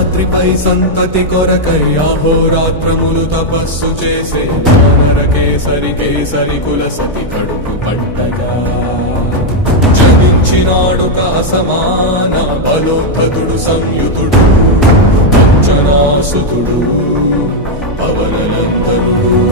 శేషాద్రిపై సంతతి కొరకై అహోరాత్రములు తపస్సు చేసే వానర కేసరి కేసరి కుల సతి కడుపు పట్టగా జనించినాడొక అసమాన బలోద్ధతుడు సంయుతుడు అంజనాసుతుడు పవననందనుడు.